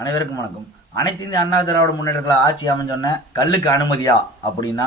அனைவருக்கும் வணக்கம். அனைத்து இந்திய அண்ணா திராவிட முன்னேற்ற ஆட்சி அமைஞ்சோன்ன கல்லுக்கு அனுமதியா அப்படின்னா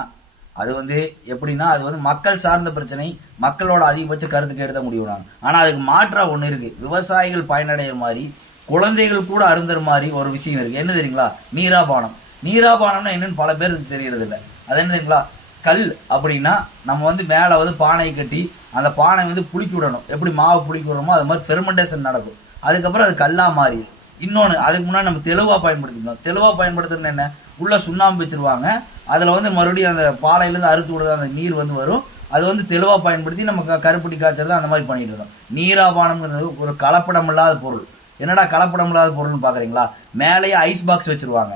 அது வந்து எப்படின்னா அது வந்து மக்கள் சார்ந்த பிரச்சனை மக்களோட அதிகபட்ச கருத்து கேட்டு தான் ஆனால் அதுக்கு மாற்றா ஒன்று இருக்கு. விவசாயிகள் பயனடைகிற மாதிரி குழந்தைகள் கூட அருந்துற மாதிரி ஒரு விஷயம் இருக்கு. என்ன தெரியுங்களா? நீராபானம். நீராபானம்னா என்னன்னு பல பேருக்கு தெரியறது இல்லை அது என்ன தெரியுங்களா? கல் அப்படின்னா நம்ம வந்து மேலே வந்து பானையை கட்டி அந்த பானை வந்து புளிக்கி விடணும். எப்படி மாவு புளிக்கி விடுறோமோ அது மாதிரி ஃபெர்மெண்டேஷன் நடக்கும். அதுக்கப்புறம் அது கல்லா மாறிடும். இன்னொன்று அதுக்கு முன்னாடி நம்ம தெளிவாக பயன்படுத்திக்கணும். தெளிவாக பயன்படுத்துறது என்ன? உள்ளே சுண்ணாம்பு வச்சிருவாங்க. அதில் வந்து மறுபடியும் அந்த பாலையிலேருந்து அறுத்து விடுறது அந்த நீர் வந்து வரும். அது வந்து தெளிவாக பயன்படுத்தி நம்ம க- கருப்பட்டி காய்ச்சறது அந்த மாதிரி பண்ணிட்டு இருக்கோம். நீராபானம்ங்கிறது ஒரு கலப்படம் இல்லாத பொருள். என்னடா கலப்படம் இல்லாத பொருள்னு பார்க்குறீங்களா மேலேயே ஐஸ் பாக்ஸ் வச்சிருவாங்க.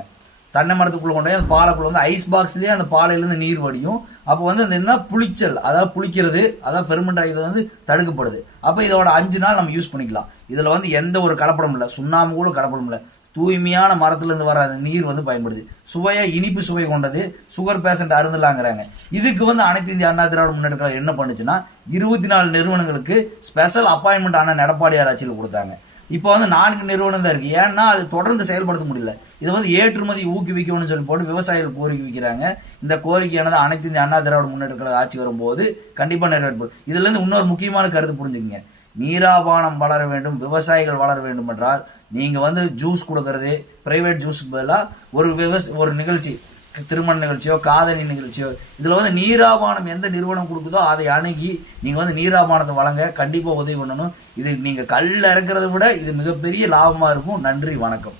தென்னை மரத்துக்குள்ள கொண்டு போய் அந்த பாலைக்குள்ள வந்து ஐஸ் பாக்ஸ்லயே அந்த பாலையிலேருந்து நீர் வடியும். அப்போ வந்து அந்த என்ன புளிச்சல். அதாவது புளிக்கிறது அதாவது ஃபெர்மெண்ட் ஆகிறது வந்து தடுக்கப்படுது. அப்போ இதோட அஞ்சு நாள் நம்ம யூஸ் பண்ணிக்கலாம். இதில் வந்து எந்த ஒரு கலப்படம் இல்லை. சுண்ணாம்பு கூட கலப்படம் இல்லை. தூய்மையான மரத்துலேருந்து வர அந்த நீர் வந்து பயன்படுது. சுவையாக இனிப்பு சுவை கொண்டது. சுகர் பேஷண்ட் அருந்தலாங்கிறாங்க. இதுக்கு வந்து அனைத்து இந்திய அண்ணா திராவிட முன்னேற்ற என்ன பண்ணுச்சுன்னா இருபத்தி நாலு நிறுவனங்களுக்கு ஸ்பெஷல் அப்பாயின்மெண்ட் ஆன எடப்பாடியார் ஆட்சியில் கொடுத்தாங்க. இப்போ வந்து நான்கு நிறுவனம் தான் இருக்கு. ஏன்னா அது தொடர்ந்து செயல்படுத்த முடியல. இது வந்து ஏற்றுமதி ஊக்குவிக்கணும்னு சொல்லி போட்டு விவசாயிகள் கோரிக்கை வைக்கிறாங்க. இந்த கோரிக்கையானது அனைத்து இந்த அண்ணா திராவிட முன்னேற்ற ஆட்சி வரும்போது கண்டிப்பாக நிறைவேற்றப்படும் இதுல இருந்து இன்னொரு முக்கியமான கருத்து புரிஞ்சுக்கங்க. நீராபானம் வளர வேண்டும் விவசாயிகள் வளர வேண்டும் என்றால் நீங்க வந்து ஜூஸ் கொடுக்கறது பிரைவேட் ஜூஸுக்கு பதிலாக ஒரு விவச ஒரு நிகழ்ச்சி திருமண நிகழ்ச்சியோ காதணி நிகழ்ச்சியோ இதில் வந்து நீராபானம் எந்த நிறுவனம் கொடுக்குதோ அதை அணுகி நீங்கள் வந்து நீராபானத்தை வழங்க கண்டிப்பாக உதவி பண்ணணும். இது நீங்கள் கல்ல இறக்குறதை விட இது மிகப்பெரிய லாபமாக இருக்கும். நன்றி வணக்கம்.